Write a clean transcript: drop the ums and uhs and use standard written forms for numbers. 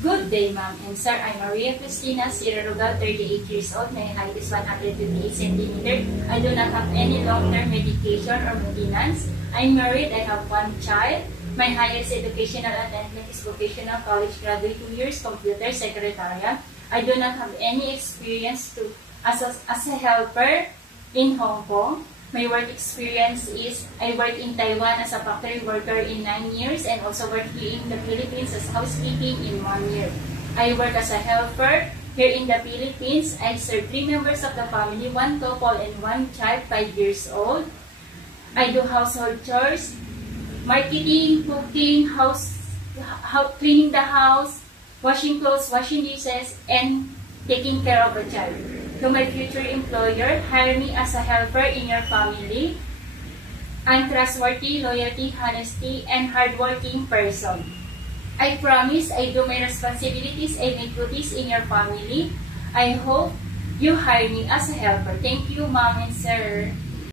Good day, ma'am and sir. I'm Maria Cristina Siraruga, 38 years old. My height is 158 centimeters. I do not have any long-term medication or maintenance. I'm married. I have one child. My highest educational attainment is vocational college graduate, 2 years computer secretariat. I do not have any experience as a helper in Hong Kong. My work experience is I work in Taiwan as a factory worker in 9 years and also work here in the Philippines as housekeeping in 1 year. I work as a helper here in the Philippines. I serve 3 members of the family, 1 couple and 1 child, 5 years old. I do household chores, marketing, cooking, cleaning the house, washing clothes, washing dishes, and taking care of a child. To my future employer, hire me as a helper in your family. I'm trustworthy, loyalty, honesty, and hardworking person. I promise I do my responsibilities and my duties in your family. I hope you hire me as a helper. Thank you, ma'am and sir.